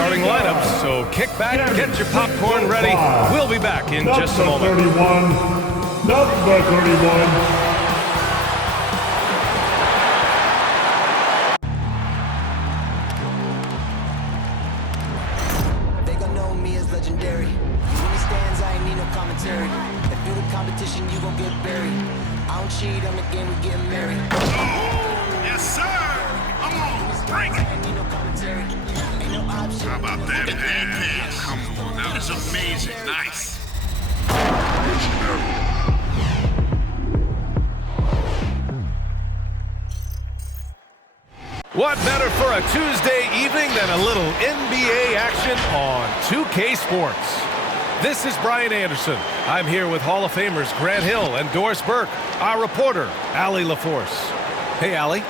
starting lineups, so kick back, get your popcorn ready. We'll be back in just a moment. Number 31. Cheat on the game, we get married. Oh, yes, sir. Come on, bring it. How about that pass? Come on, that was amazing. Nice. What better for a Tuesday evening than a little NBA action on 2K Sports? This is Brian Anderson. I'm here with Hall of Famers Grant Hill and Doris Burke, our reporter, Allie LaForce. Hey, Allie.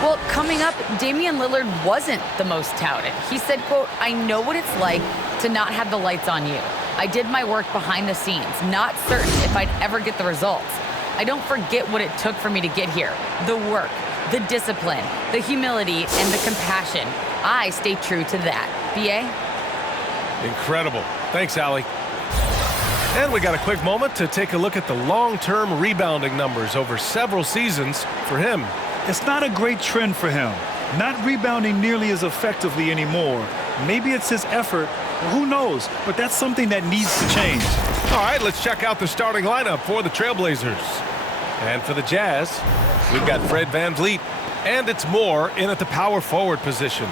Well, coming up, Damian Lillard wasn't the most touted. He said, quote, "I know what it's like to not have the lights on you. I did my work behind the scenes, not certain if I'd ever get the results. I don't forget what it took for me to get here. The work, the discipline, the humility, and the compassion. I stay true to that." B.A.? Incredible. Thanks, Allie. And we got a quick moment to take a look at the long-term rebounding numbers over several seasons for him. It's not a great trend for him. Not rebounding nearly as effectively anymore. Maybe it's his effort. Who knows? But that's something that needs to change. All right, let's check out the starting lineup for the Trailblazers. And for the Jazz, we've got Fred VanVleet. And it's Moore in at the power forward position.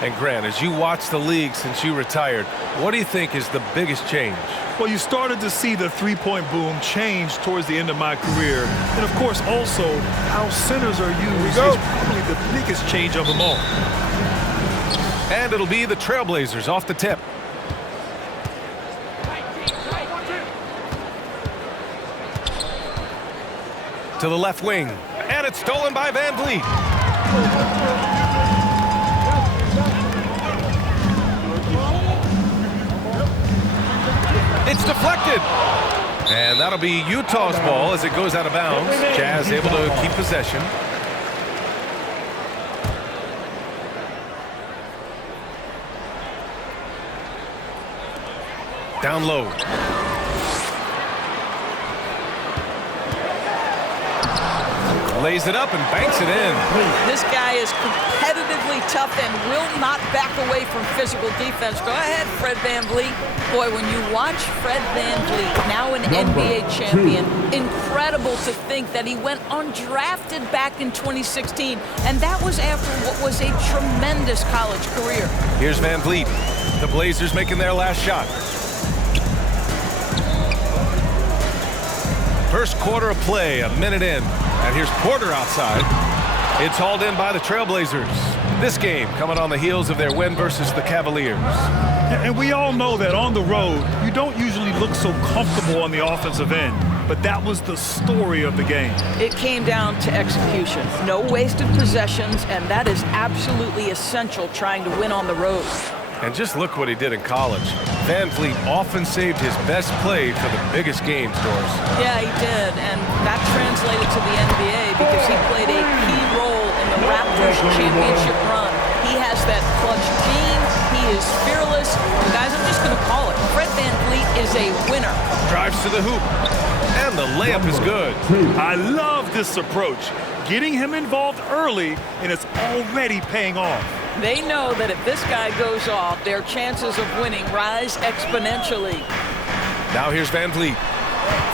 And Grant, as you watch the league since you retired, what do you think is the biggest change? Well, you started to see the three-point boom change towards the end of my career. And, of course, also how centers are used is probably the biggest change of them all. And it'll be the Trailblazers off the tip. To the left wing. And it's stolen by VanVleet. It's deflected. And that'll be Utah's ball as it goes out of bounds. Jazz able to keep possession. Down low. Lays it up and banks it in. This guy is competitively tough and will not back away from physical defense. Go ahead, Fred VanVleet. Boy, when you watch Fred VanVleet, now an NBA champion, incredible to think that he went undrafted back in 2016, and that was after what was a tremendous college career. Here's VanVleet. The Blazers making their last shot. First quarter of play, a minute in. And here's Porter outside. It's hauled in by the Trailblazers. This game coming on the heels of their win versus the Cavaliers. And we all know that on the road, you don't usually look so comfortable on the offensive end. But that was the story of the game. It came down to execution. No wasted possessions, and that is absolutely essential trying to win on the road. And just look what he did in college. VanVleet often saved his best play for the biggest games, Doris. Yeah, he did, and that translated to the NBA because he played a key role in the Raptors championship run. He has that clutch gene. He is fearless. And guys, I'm just going to call it. Fred VanVleet is a winner. Drives to the hoop, and the layup is good. I love this approach. Getting him involved early, and it's already paying off. They know that if this guy goes off, their chances of winning rise exponentially. Now here's VanVleet.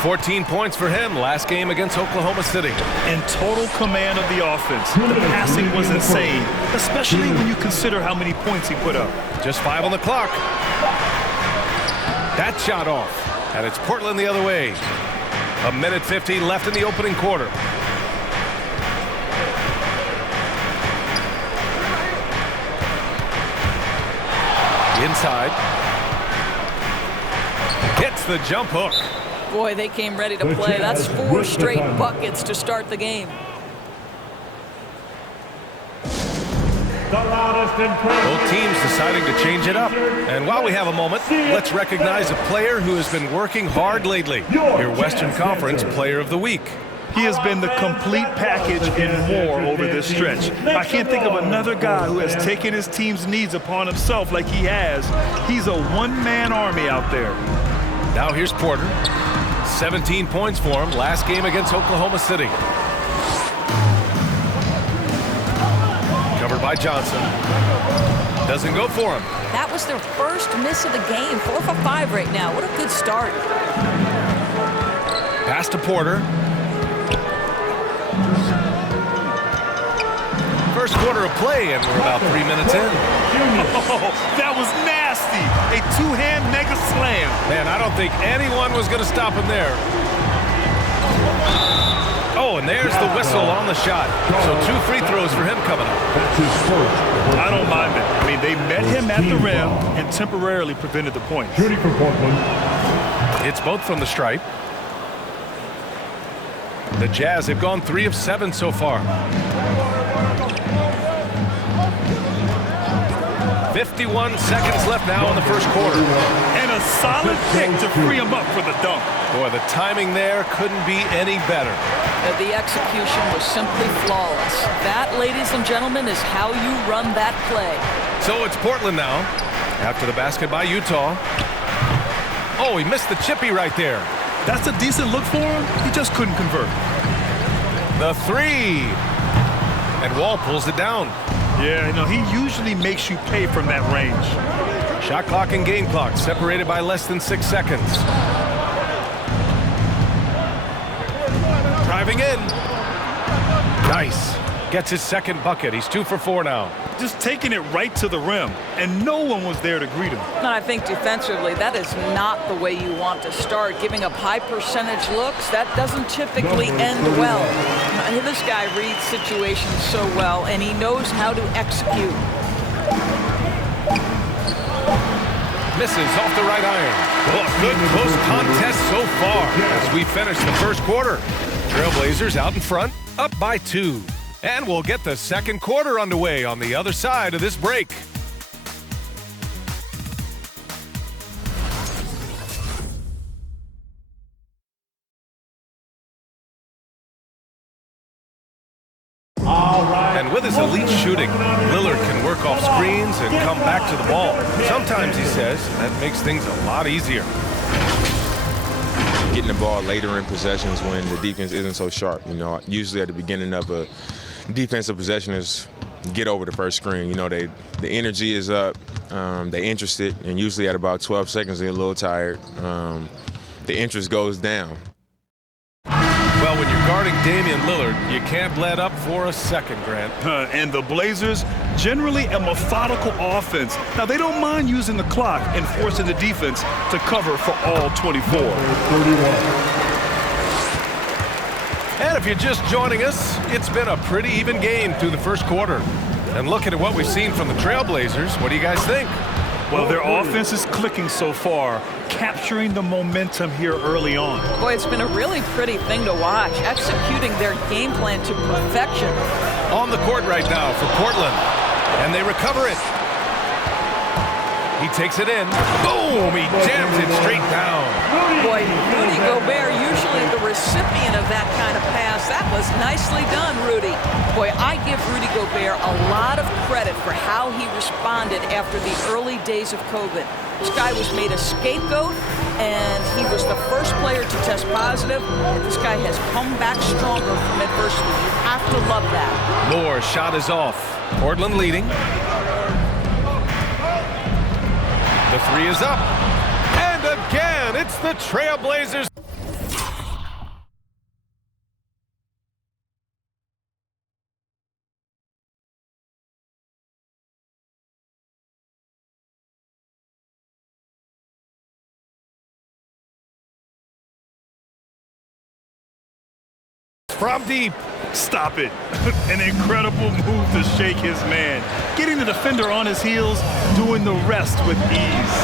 14 points for him last game against Oklahoma City. In total command of the offense. The passing was insane, especially when you consider how many points he put up. Just 5 on the clock. That shot off, and it's Portland the other way. A minute 15 left in the opening quarter. Inside. Hits the jump hook. Boy, they came ready to play. That's 4 straight buckets to start the game. Both teams deciding to change it up. And while we have a moment, let's recognize a player who has been working hard lately. Your Western Conference Player of the Week. He has been the complete package and more over this stretch. I can't think of another guy who has taken his team's needs upon himself like he has. He's a one-man army out there. Now here's Porter. 17 points for him last game against Oklahoma City. Covered by Johnson. Doesn't go for him. That was their first miss of the game. 4 for 5 right now. What a good start. Pass to Porter. First quarter of play, and we're about 3 minutes in. Oh, that was nasty. A two-hand mega slam. Man, I don't think anyone was going to stop him there. Oh, and there's the whistle on the shot. So 2 free throws for him coming up. That's his first. I don't mind that. I mean, they met him at the rim and temporarily prevented the points. Shooting for Portland. It's both from the stripe. The Jazz have gone 3 of 7 so far. 51 seconds left now in the first quarter. And a solid pick to free him up for the dunk. Boy, the timing there couldn't be any better. The execution was simply flawless. That, ladies and gentlemen, is how you run that play. So it's Portland now after the basket by Utah. Oh, he missed the chippy right there. That's a decent look for him. He just couldn't convert. The 3. And Wall pulls it down. Yeah, you know, he usually makes you pay from that range. Shot clock and game clock separated by less than 6 seconds. Driving in. Nice. Gets his second bucket. He's 2 for 4 now. Just taking it right to the rim, and no one was there to greet him. And I think defensively, that is not the way you want to start. Giving up high percentage looks, that doesn't typically end well. This guy reads situations so well, and he knows how to execute. Misses off the right iron. Well, good close contest so far as we finish the first quarter. Trailblazers out in front, up by 2. And we'll get the second quarter underway on the other side of this break. And with his elite shooting, Lillard can work off screens and come back to the ball. Sometimes, he says, that makes things a lot easier. Getting the ball later in possessions when the defense isn't so sharp. You know, usually at the beginning of a defensive possession is get over the first screen. You know, the energy is up, they're interested, and usually at about 12 seconds they're a little tired. The interest goes down. Well, when you're guarding Damian Lillard, you can't let up for a second, Grant. And the Blazers, generally a methodical offense. Now, they don't mind using the clock and forcing the defense to cover for all 24. 31. And if you're just joining us, it's been a pretty even game through the first quarter. And looking at what we've seen from the Trailblazers, what do you guys think? Well, their offense is clicking so far, capturing the momentum here early on. Boy, it's been a really pretty thing to watch, executing their game plan to perfection. On the court right now for Portland, and they recover it. He takes it in. Boom! He jams it straight down. Boy, Rudy Gobert, usually the recipient of that kind of pass. That was nicely done, Rudy. Boy, I give Rudy Gobert a lot of credit for how he responded after the early days of COVID. This guy was made a scapegoat, and he was the first player to test positive. And this guy has come back stronger from adversity. You have to love that. Moore's shot is off. Portland leading. The 3 is up. And again, it's the Trailblazers. From deep. Stop it. An incredible move to shake his man. Getting the defender on his heels, doing the rest with ease.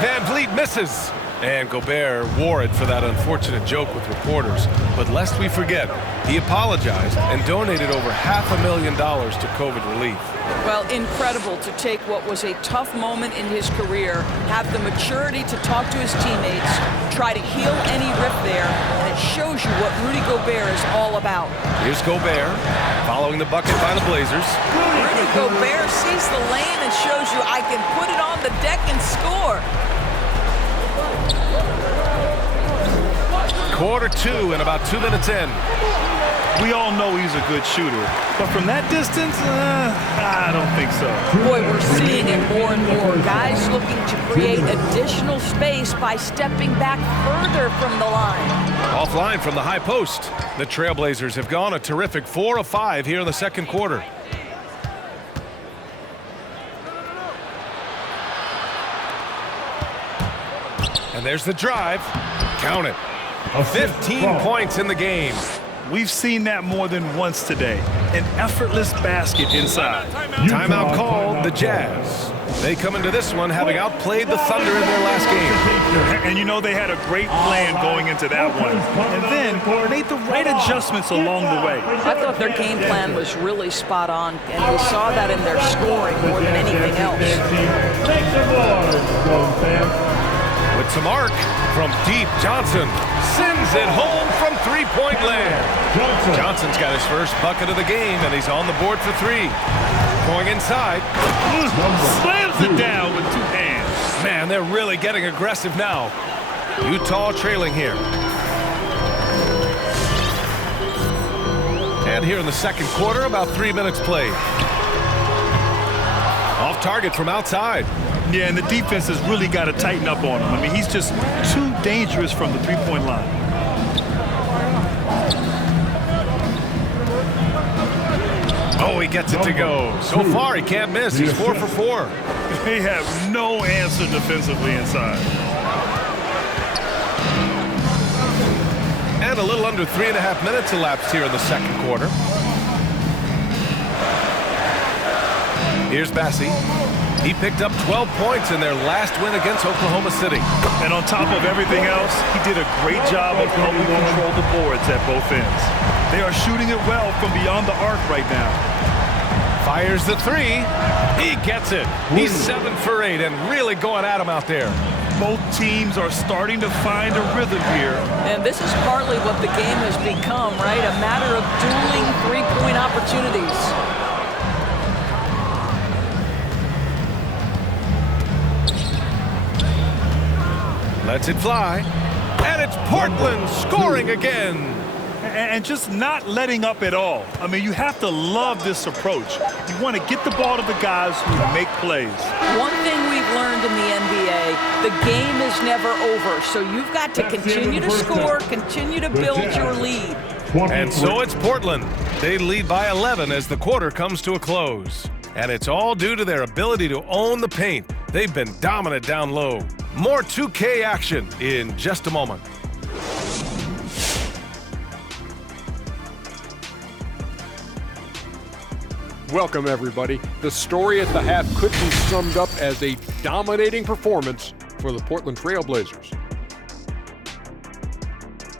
Van Vliet misses. And Gobert wore it for that unfortunate joke with reporters. But lest we forget, he apologized and donated over $500,000 to COVID relief. Well, incredible to take what was a tough moment in his career, have the maturity to talk to his teammates, try to heal any rift there, and it shows you what Rudy Gobert is all about. Here's Gobert following the bucket by the Blazers. Rudy Gobert sees the lane and shows you I can put it on the deck and score. Quarter 2 and about 2 minutes in. We all know he's a good shooter, but from that distance, I don't think so. Boy, we're seeing it more and more. Guys looking to create additional space by stepping back further from the line. Offline from the high post. The Trailblazers have gone a terrific 4 of 5 here in the second quarter. And there's the drive. Count it. 15 points in the game. We've seen that more than once today. An effortless basket inside. Timeout called the Jazz. They come into this one having outplayed the Thunder in their last game. And you know they had a great plan going into that one. And then made the right adjustments along the way. I thought their game plan was really spot on, and we saw that in their scoring more than anything else. With some arc from deep, Johnson sends it home from three-point land. Johnson's got his first bucket of the game, and he's on the board for 3. Going inside. Slams it down with 2 hands. Man, they're really getting aggressive now. Utah trailing here. And here in the second quarter, about 3 minutes played. Off target from outside. Yeah, and the defense has really got to tighten up on him. I mean, he's just too dangerous from the three-point line. Oh, he gets it to go. So far, he can't miss. He's 4 for 4. They have no answer defensively inside. And a little under 3.5 minutes elapsed here in the second quarter. Here's Bassey. He picked up 12 points in their last win against Oklahoma City. And on top of everything else, he did a great job of helping control the boards at both ends. They are shooting it well from beyond the arc right now. Fires the 3. He gets it. He's 7 for 8 and really going at him out there. Both teams are starting to find a rhythm here. And this is partly what the game has become, right? A matter of dueling three-point opportunities. Lets it fly. And it's Portland scoring again. And just not letting up at all. I mean, you have to love this approach. You want to get the ball to the guys who make plays. One thing we've learned in the NBA, the game is never over. So you've got to continue to score, continue to build your lead. And so it's Portland. They lead by 11 as the quarter comes to a close. And it's all due to their ability to own the paint. They've been dominant down low. More 2K action in just a moment. Welcome, everybody. The story at the half could be summed up as a dominating performance for the Portland Trailblazers.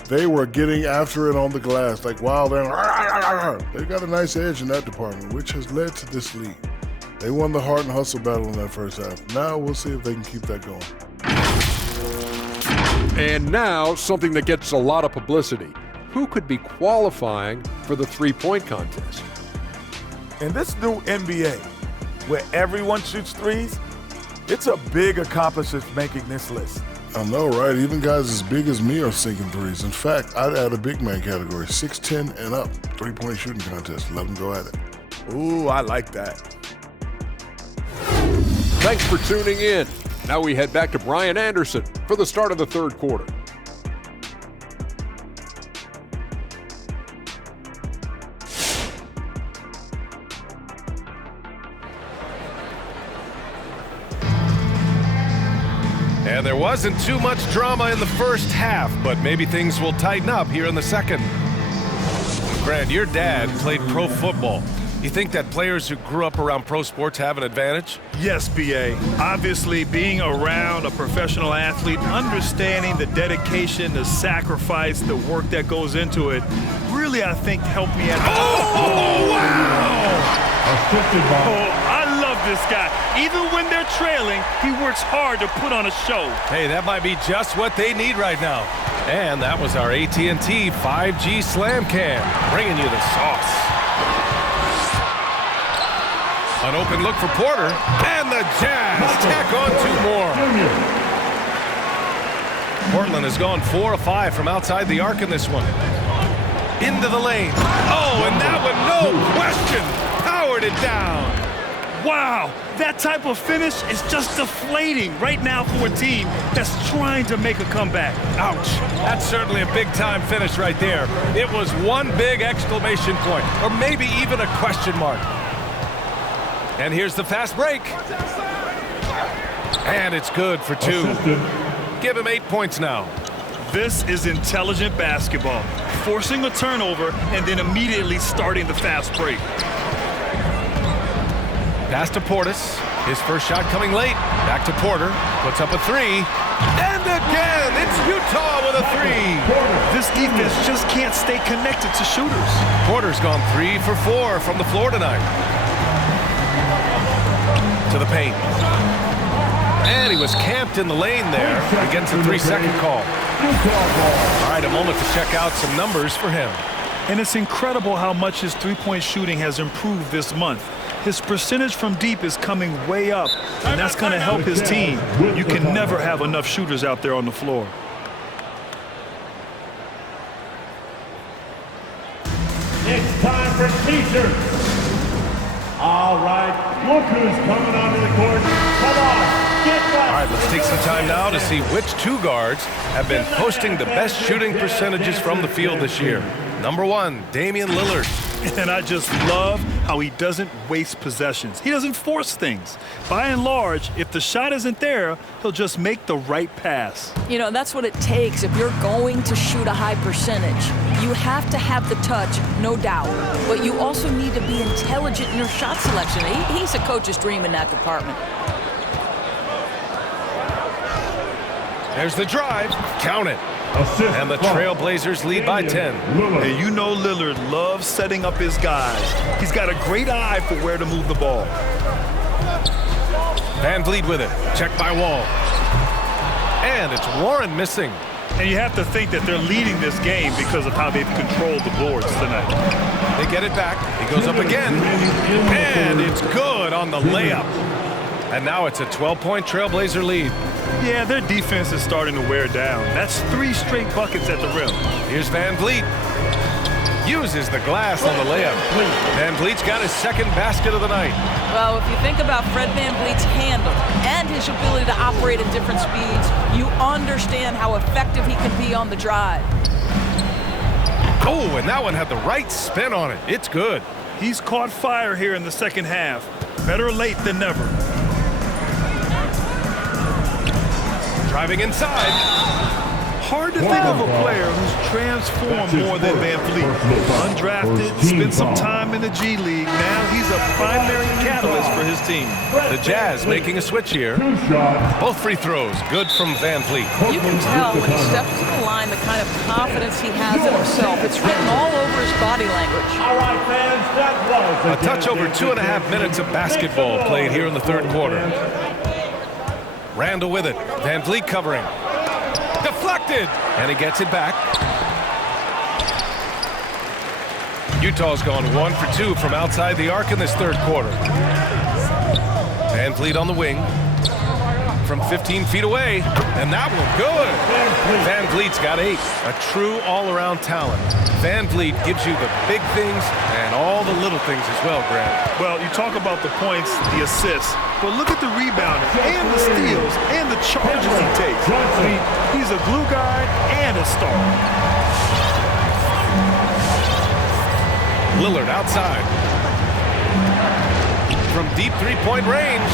They were getting after it on the glass like wild animals. They've got a nice edge in that department, which has led to this lead. They won the heart and hustle battle in that first half. Now we'll see if they can keep that going. And now, something that gets a lot of publicity. Who could be qualifying for the three-point contest? In this new NBA, where everyone shoots threes, it's a big accomplishment making this list. I know, right? Even guys as big as me are sinking threes. In fact, I'd add a big man category, 6'10" and up, three-point shooting contest. Let them go at it. Ooh, I like that. Thanks for tuning in. Now we head back to Brian Anderson for the start of the third quarter. And there wasn't too much drama in the first half, but maybe things will tighten up here in the second. Grant, your dad played pro football. You think that players who grew up around pro sports have an advantage? Yes, B.A. Obviously, being around a professional athlete, understanding the dedication, the sacrifice, the work that goes into it, really, I think, helped me out. Oh, wow! Oh, I love this guy. Even when they're trailing, he works hard to put on a show. Hey, that might be just what they need right now. And that was our AT&T 5G Slam Cam, bringing you the sauce. An open look for Porter, and the Jazz tack on 2 more. Portland has gone 4 of 5 from outside the arc in this one. Into the lane. Oh, and that one, no question, powered it down. Wow, that type of finish is just deflating right now for a team that's trying to make a comeback. Ouch. That's certainly a big-time finish right there. It was one big exclamation point, or maybe even a question mark. And here's the fast break. And it's good for 2. Give him 8 points now. This is intelligent basketball. Forcing a turnover and then immediately starting the fast break. Pass to Portis. His first shot coming late. Back to Porter. Puts up a 3. And again, it's Utah with a 3. This defense just can't stay connected to shooters. Porter's gone 3 for 4 from the floor tonight. To the paint. And he was camped in the lane there. He gets a 3-second call. All right, a moment to check out some numbers for him. And it's incredible how much his three-point shooting has improved this month. His percentage from deep is coming way up, and that's going to help his team. You can never have enough shooters out there on the floor. It's time for T-shirts. All right, look who's coming onto the court. Come on, get back. All right, let's take some time now to see which 2 guards have been posting the best shooting percentages from the field this year. Number 1, Damian Lillard. And I just love how he doesn't waste possessions. He doesn't force things. By and large, if the shot isn't there, he'll just make the right pass. You know, that's what it takes if you're going to shoot a high percentage. You have to have the touch, no doubt, but you also need to be intelligent in your shot selection. He's a coach's dream in that department. There's the drive. Count it. And the Trailblazers lead by 10. And you know Lillard loves setting up his guys. He's got a great eye for where to move the ball. Van Vliet with it. Checked by Wall. And it's Warren missing. And you have to think that they're leading this game because of how they've controlled the boards tonight. They get it back. He goes up again. And it's good on the layup. And now it's a 12-point Trailblazer lead. Yeah, their defense is starting to wear down. That's 3 straight buckets at the rim. Here's Van Vliet. Uses the glass on the layup. Van Vliet's got his 2nd basket of the night. Well, if you think about Fred Van Vliet's handle and his ability to operate at different speeds, you understand how effective he can be on the drive. Oh, and that one had the right spin on it. It's good. He's caught fire here in the second half. Better late than never. Driving inside. Hard to think of a player who's transformed more than Van Vliet. Undrafted, spent some time in the G League. Now he's a primary catalyst for his team. The Jazz making a switch here. Both free throws good from Van Vliet. You can tell when he steps to the line the kind of confidence he has in himself. It's written all over his body language. All right, fans, that was a touch over 2.5 minutes of basketball played here in the 3rd quarter. Randall with it. Van Vliet covering. Deflected. And he gets it back. Utah's gone 1 for 2 from outside the arc in this 3rd quarter. Van Vliet on the wing. From 15 feet away. And that one good. Van Vliet's got 8. A true all-around talent. Van Vliet gives you the big things and all the little things as well, Grant. Well, you talk about the points, the assists, but look at the rebounding and the steals and the charges he takes. He's a glue guy and a star. Lillard outside. From deep 3-point range.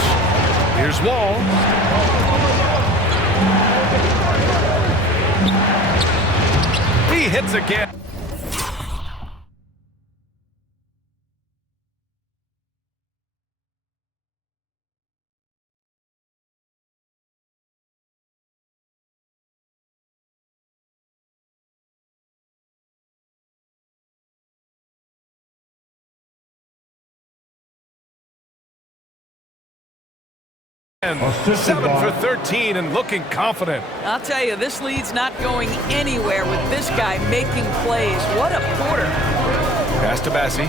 Here's Wall. He hits again. And 7 for 13 and looking confident. I'll tell you, this lead's not going anywhere with this guy making plays. What a quarter. Pass to Bassi.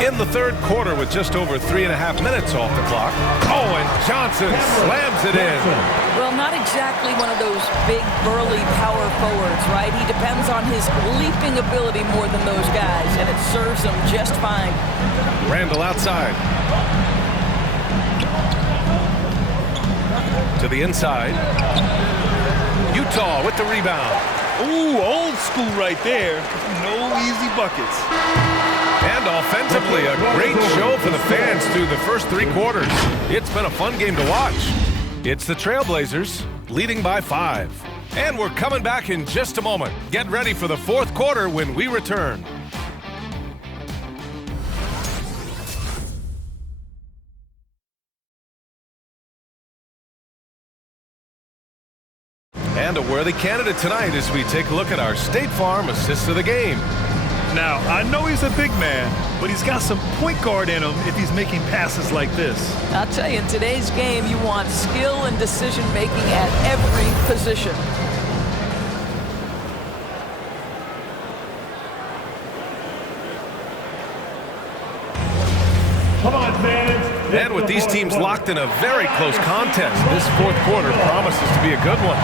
In the third quarter with just over 3.5 minutes off the clock. Oh, and Johnson slams it in. Well, not exactly one of those big, burly power forwards, right? He depends on his leaping ability more than those guys, and it serves him just fine. Randall outside. To the inside. Utah with the rebound. Ooh, old school right there. No easy buckets. And offensively, a great show for the fans through the first 3 quarters. It's been a fun game to watch. It's the Trailblazers leading by 5. And we're coming back in just a moment. Get ready for the fourth quarter when we return. And a worthy candidate tonight as we take a look at our State Farm assist of the game. Now, I know he's a big man, but he's got some point guard in him if he's making passes like this. I'll tell you, in today's game, you want skill and decision-making at every position. Come on, fans. And with these teams locked in a very close contest, this fourth quarter promises to be a good one.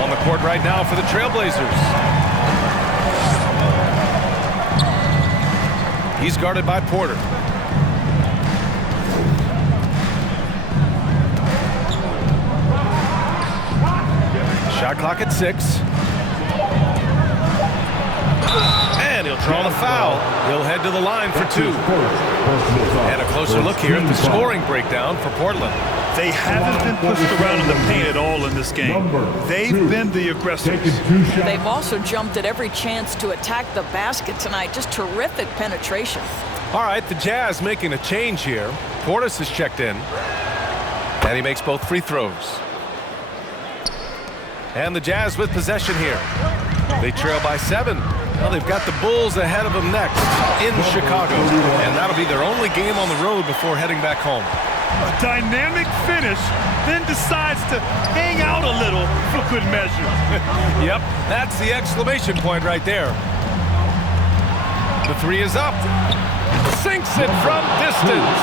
On the court right now for the Trailblazers. He's guarded by Porter. Shot clock at 6. And he'll draw the foul. He'll head to the line for 2. And a closer look here at the scoring breakdown for Portland. They haven't been pushed around in the paint at all in this game. They've been the aggressors. They've also jumped at every chance to attack the basket tonight. Just terrific penetration. All right, the Jazz making a change here. Portis is checked in. And he makes both free throws. And the Jazz with possession here. They trail by 7. Well, they've got the Bulls ahead of them next in Chicago. And that'll be their only game on the road before heading back home. A dynamic finish, then decides to hang out a little for good measure. Yep, that's the exclamation point right there. The 3 is up. Sinks it from distance.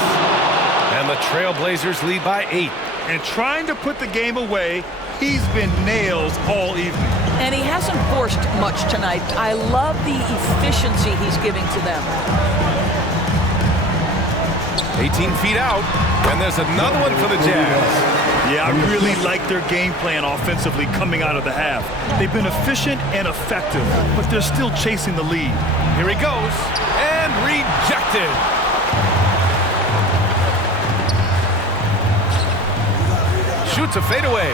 And the Trailblazers lead by 8. And trying to put the game away, he's been nails all evening. And he hasn't forced much tonight. I love the efficiency he's giving to them. 18 feet out, and there's another one for the Jazz. Yeah, I really like their game plan offensively coming out of the half. They've been efficient and effective, but they're still chasing the lead. Here he goes, and rejected. Shoots a fadeaway.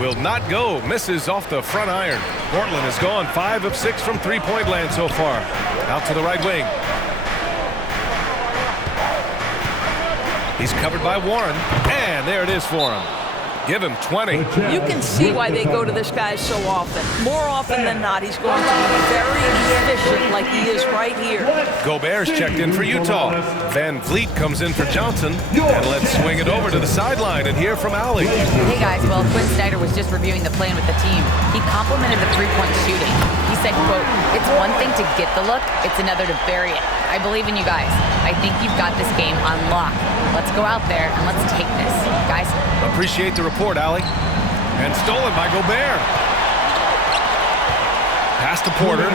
Will not go. Misses off the front iron. Portland has gone 5 of 6 from three-point land so far. Out to the right wing. He's covered by Warren, and there it is for him. Give him 20. You can see why they go to this guy so often. More often than not, he's going to be very efficient like he is right here. Gobert's checked in for Utah. Van Vliet comes in for Johnson. And let's swing it over to the sideline and hear from Allie. Hey guys, well, Quinn Snyder was just reviewing the plan with the team. He complimented the three-point shooting. He said, quote, "It's one thing to get the look, it's another to bury it. I believe in you guys. I think you've got this game on lock. Let's go out there and let's take this, guys." Appreciate the report, Allie. And stolen by Gobert. Pass to Porter.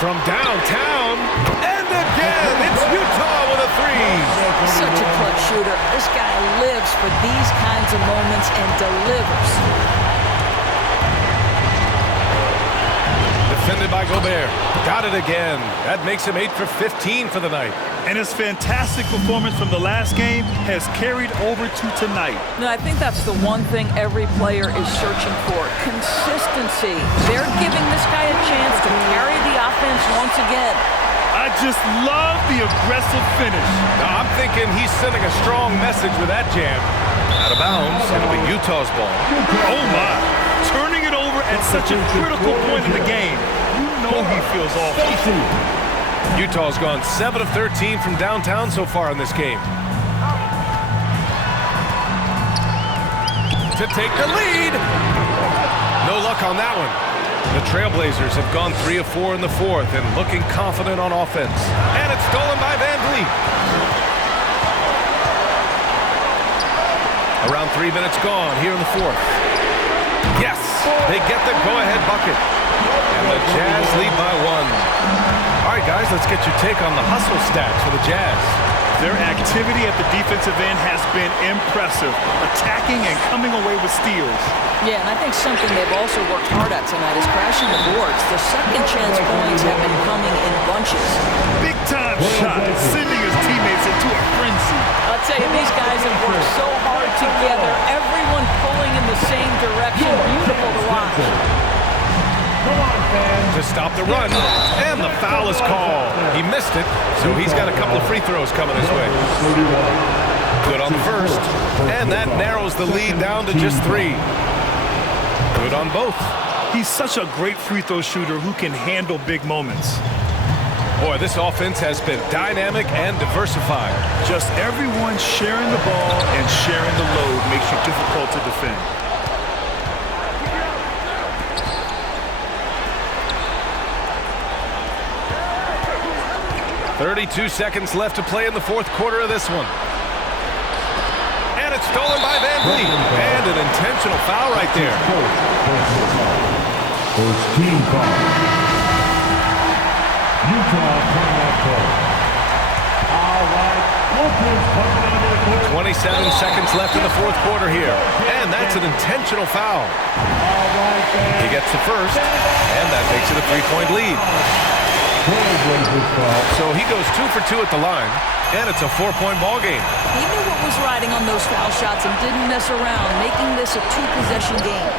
From downtown, and again, it's Utah with a 3. Such a clutch shooter. This guy lives for these kinds of moments and delivers. Defended by Gobert. Got it again. That makes him 8 for 15 for the night. And his fantastic performance from the last game has carried over to tonight. No, I think that's the one thing every player is searching for. Consistency. They're giving this guy a chance to carry the offense once again. I just love the aggressive finish. Now, I'm thinking he's sending a strong message with that jam. Out of bounds. It'll be Utah's ball. Oh, my. Turning it over at such a critical point in the game. You know he feels awful. Utah's gone 7 of 13 from downtown so far in this game. To take the lead. No luck on that one. The Trailblazers have gone 3 of 4 in the fourth and looking confident on offense. And it's stolen by Van Vliet. Around 3 minutes gone here in the fourth. Yes, they get the go-ahead bucket. And the Jazz lead by 1. All right, guys, let's get your take on the hustle stats for the Jazz. Their activity at the defensive end has been impressive, attacking and coming away with steals. Yeah, and I think something they've also worked hard at tonight is crashing the boards. The second chance points have been coming in bunches. Big-time shot, sending his teammates into a frenzy. I'll tell you, these guys have worked so hard together, everyone pulling in the same direction. Beautiful to watch. To stop the run, and the foul is called. He missed it, so he's got a couple of free throws coming his way. Good on the first, and that narrows the lead down to just 3. Good on both. He's such a great free throw shooter who can handle big moments. Boy, this offense has been dynamic and diversified. Just everyone sharing the ball and sharing the load makes you difficult to defend. 32 seconds left to play in the fourth quarter of this one. And it's stolen by Van Vliet. And an intentional foul right there. First team foul. Utah timeout call. All right, Wilkins coming onto the court. 27 seconds left in the fourth quarter here. And that's an intentional foul. He gets the first, and that makes it a 3-point lead. So he goes 2 for 2 at the line, and it's a 4-point ball game. He knew what was riding on those foul shots and didn't mess around, making this a 2-possession game.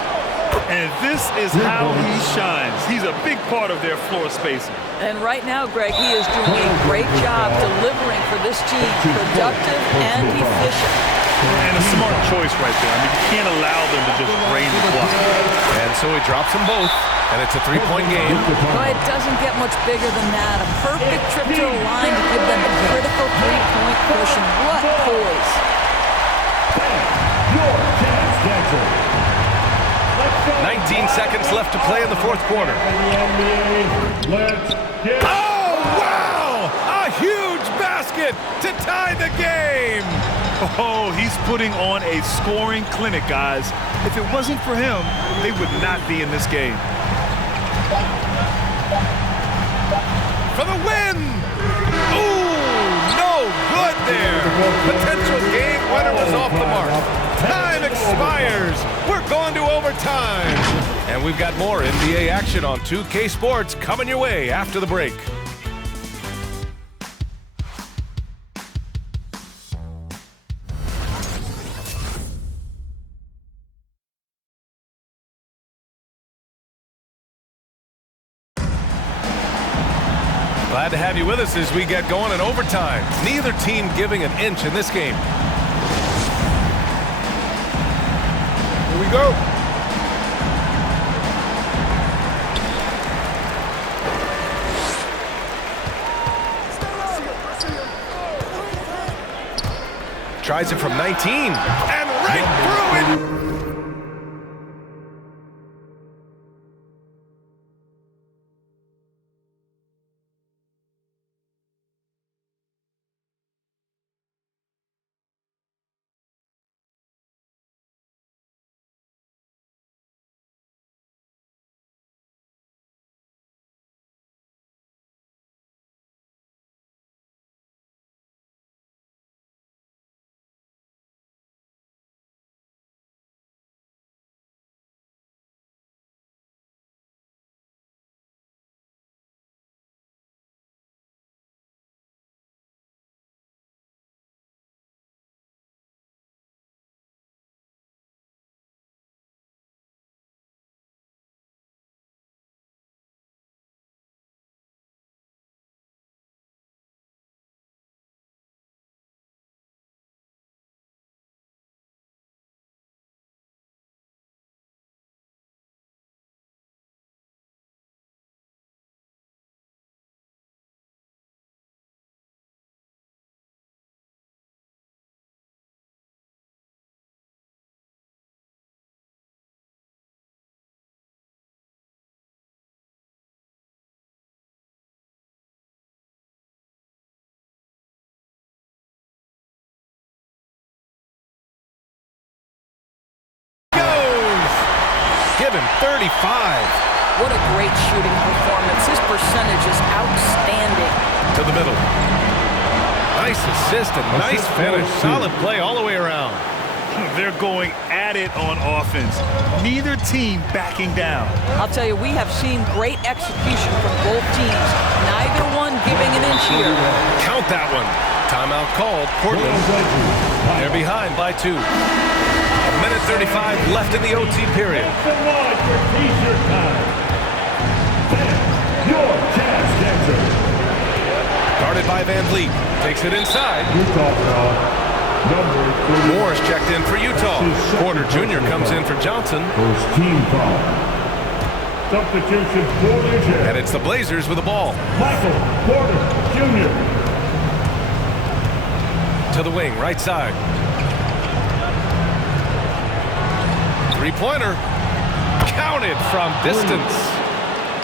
And this is how he shines. He's a big part of their floor spacing. And right now, Greg, he is doing a great job delivering for this team, productive and efficient. And a smart choice right there. I mean, you can't allow them to just drain the clock. And so he drops them both, and it's a 3-point game. Well, it doesn't get much bigger than that. A perfect trip to the line to give them the critical 3-point cushion. What poise. Your Jazz dancer. 19 seconds left to play in the fourth quarter. Let's get Oh, wow! A huge basket to tie the game! Oh, he's putting on a scoring clinic, guys. If it wasn't for him, they would not be in this game. For the win! Ooh, no good there. Potential game winner was off the mark. Time expires. We're going to overtime. And we've got more NBA action on 2K Sports coming your way after the break. Glad to have you with us as we get going in overtime. Neither team giving an inch in this game. Here we go. Tries it from 19 and right through it. 35. What a great shooting performance. His percentage is outstanding. To the middle. Nice assist and nice finish. Solid play all the way around. They're going at it on offense. Neither team backing down. I'll tell you, we have seen great execution from both teams. Neither one giving an inch here. Count that one. Timeout called. Portland. They're behind by 2. 1:35 left in the OT period. Guarded by Van Vliet. Takes it inside. Moore's checked in for Utah. Porter Jr. comes in for Johnson. First team foul. Substitution for the Jazz. And it's the Blazers with the ball. Michael Porter Jr. To the wing, right side. Three-pointer. Counted from distance.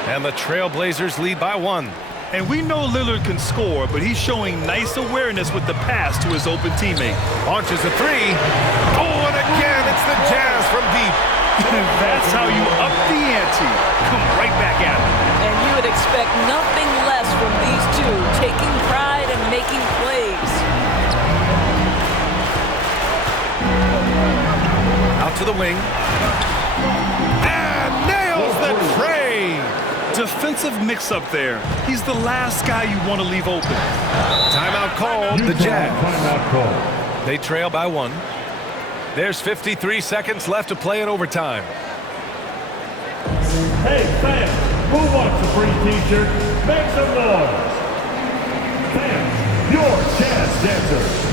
And the Trailblazers lead by 1. And we know Lillard can score, but he's showing nice awareness with the pass to his open teammate. Launches a 3. Oh, and again, it's the Jazz from deep. That's how you up the ante. Come right back at him. And you would expect nothing less from these two, taking pride and making plays. Out to the wing. And nails the tray. Defensive mix-up there. He's the last guy you want to leave open. Timeout called. The Jazz. Timeout call. They trail by 1. There's 53 seconds left to play in overtime. Hey, fans, who wants a free t-shirt? Make some noise. Fans, your Jazz dancers.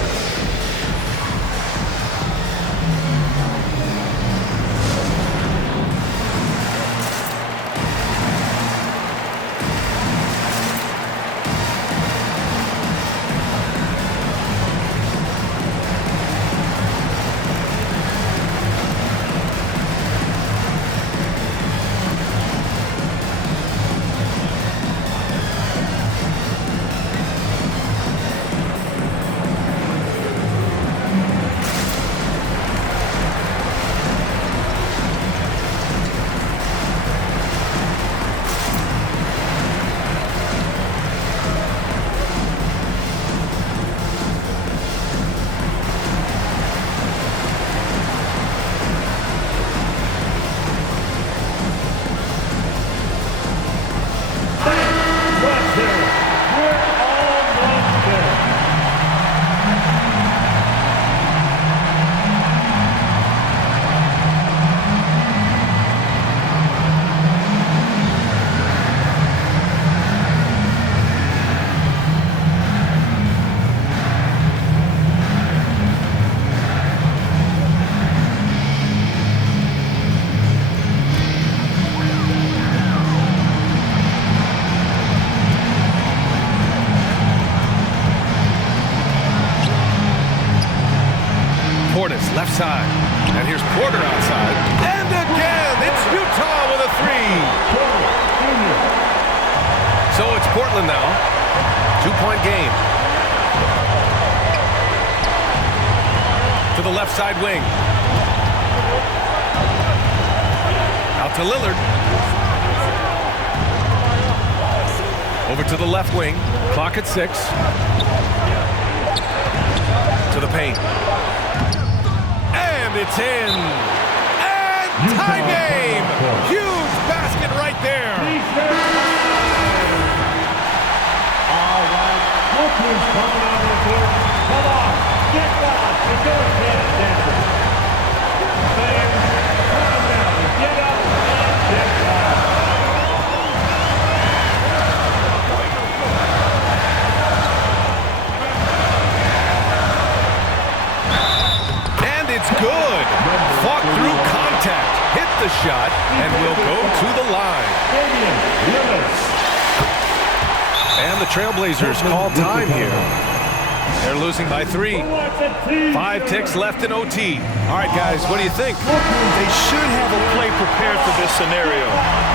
Left side. And here's Porter outside. And again, it's Utah with a 3. So it's Portland now. 2-point game. To the left side wing. Out to Lillard. Over to the left wing. Clock at 6. To the paint. It's in. And tie game. Huge basket right there. All right. Look who's coming out of the court. Come on. Get wild. You're going to dance. Fans, come down. Get up and get wild. It's good. Fought through contact, hit the shot, and will go to the line. And the Trailblazers call time here. They're losing by 3. 5 ticks left in OT. All right, guys, what do you think? They should have a play prepared for this scenario.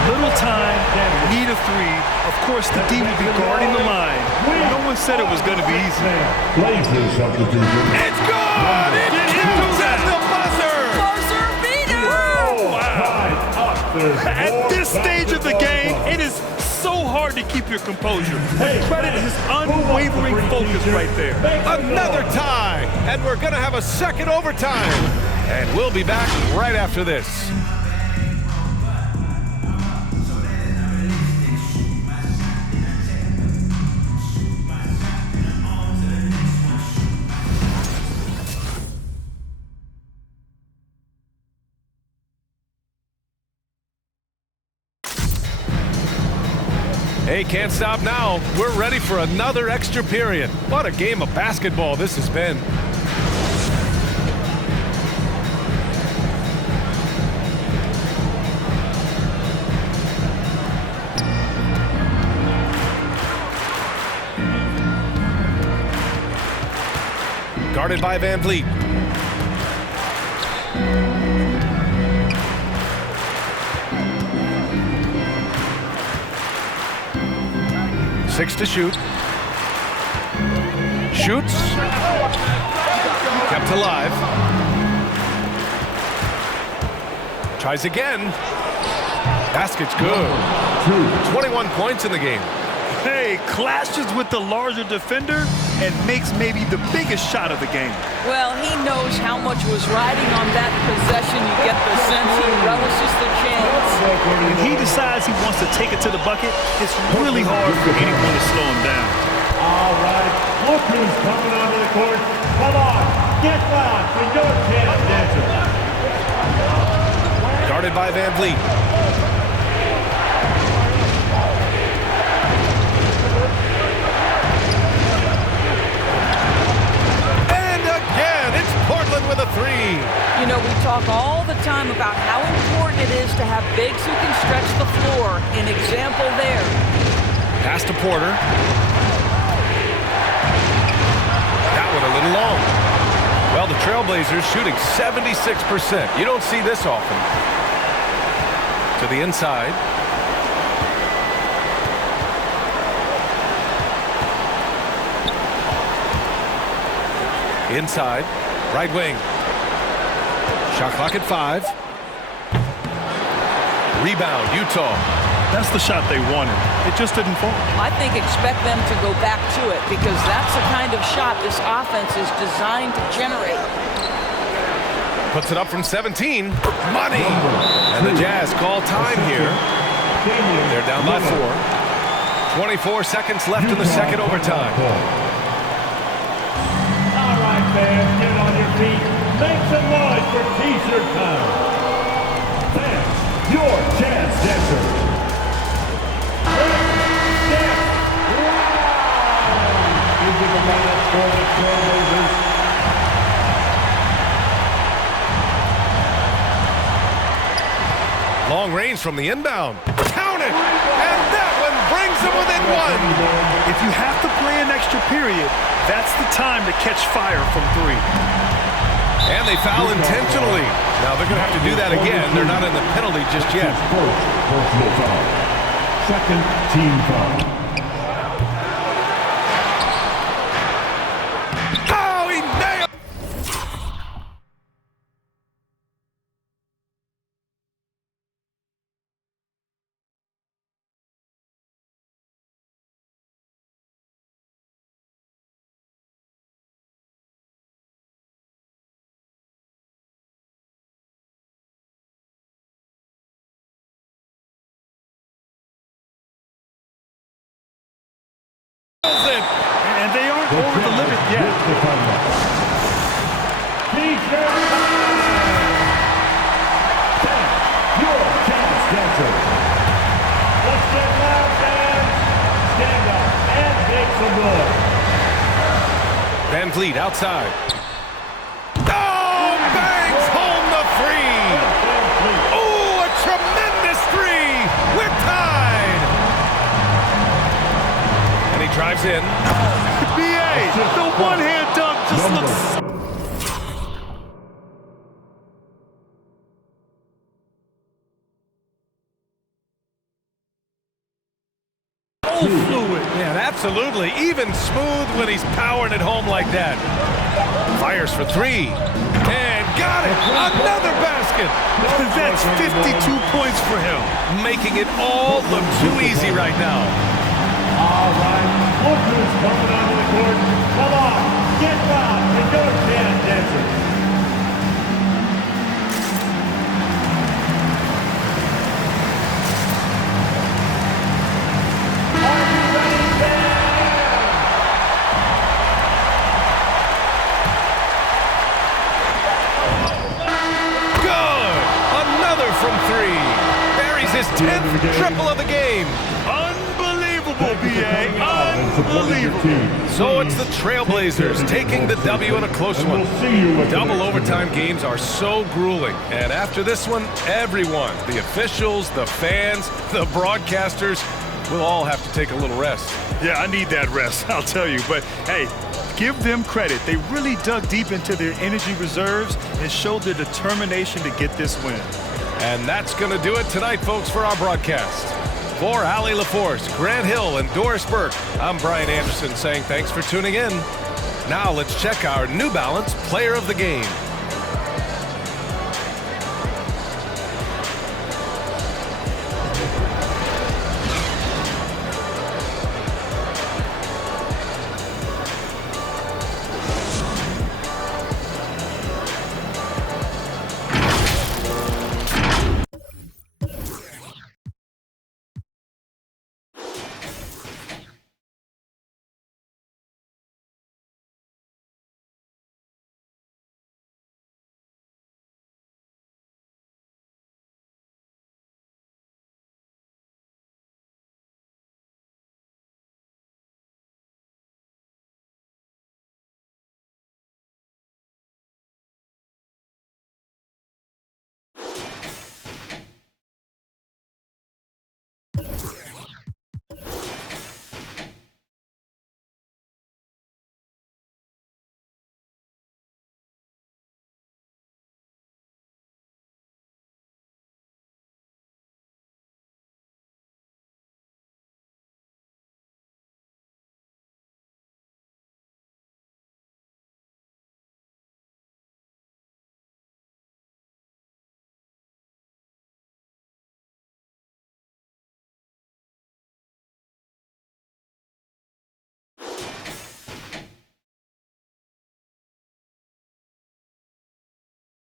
Little time, need a 3. Of course, the D will be guarding the line. No one said it was going to be easy. Blazers substitution. It's good! It counts at the buzzer! Buzzer beater! Wow. At this stage of the game, it is so hard to keep your composure. Credit his unwavering focus right there. Another tie, and we're going to have a second overtime. And we'll be back right after this. Hey, can't stop now. We're ready for another extra period. What a game of basketball this has been. Guarded by Van Vliet. Six to shoot. Shoots. Kept alive. Tries again. Basket's good. 21 points in the game. Hey, clashes with the larger defender and makes maybe the biggest shot of the game. Well, he knows how much was riding on that possession. You get the sense he relishes the chance. When he decides he wants to take it to the bucket, it's really hard for anyone to slow him down. All right, look who's coming onto the court. Come on, get loud for your chance, dancer. Guarded by Van Vliet. Portland with a three. You know, we talk all the time about how important it is to have bigs who can stretch the floor. An example there. Pass to Porter. That one a little long. Well, the Trailblazers shooting 76%. You don't see this often. To the inside. Inside. Right wing. Shot clock at 5. Rebound, Utah. That's the shot they wanted. It just didn't fall. I think expect them to go back to it because that's the kind of shot this offense is designed to generate. Puts it up from 17. Money! And the Jazz call time here. They're down by 4. 24 seconds left in the second overtime. Fans, get on your feet. Make some noise for T-shirt time. Fans, your Jazz dancer. Into the lineup for the Trailblazers. Long range from the inbound. Count it! And that one brings them within 1. If you have to play an extra period, that's the time to catch fire from 3. And they foul intentionally. Now they're going to have to do that again. They're not in the penalty just yet. First personal foul. Second team foul. Oh, he nailed! And they aren't over the limit yet. T-shirt your Jazz dancer. Let's get loud, fans. Stand up and make some noise. Van Vliet outside. Oh, bangs home the 3. Oh, a tremendous 3. We're tied. And he drives in. B.A., the one-hand dunk just looks... fluid. Yeah, absolutely. Even smooth when he's powering it home like that. Fires for 3. And got got it. Another basket. That's 52 points for him. Making it all look too easy right now. All right, look who's coming onto the court. Come on, get down and go dance, dancers. Are you ready, Dan? Good. Another from three. Buries his 10th triple of the game. Unbelievable, B.A. Unbelievable. So it's the Trailblazers taking the W in a close one. Double overtime games are so grueling. And after this one, everyone, the officials, the fans, the broadcasters, will all have to take a little rest. Yeah, I need that rest, I'll tell you. But, hey, give them credit. They really dug deep into their energy reserves and showed their determination to get this win. And that's going to do it tonight, folks, for our broadcast. For Allie LaForce, Grant Hill, and Doris Burke, I'm Brian Anderson saying thanks for tuning in. Now let's check our New Balance Player of the Game.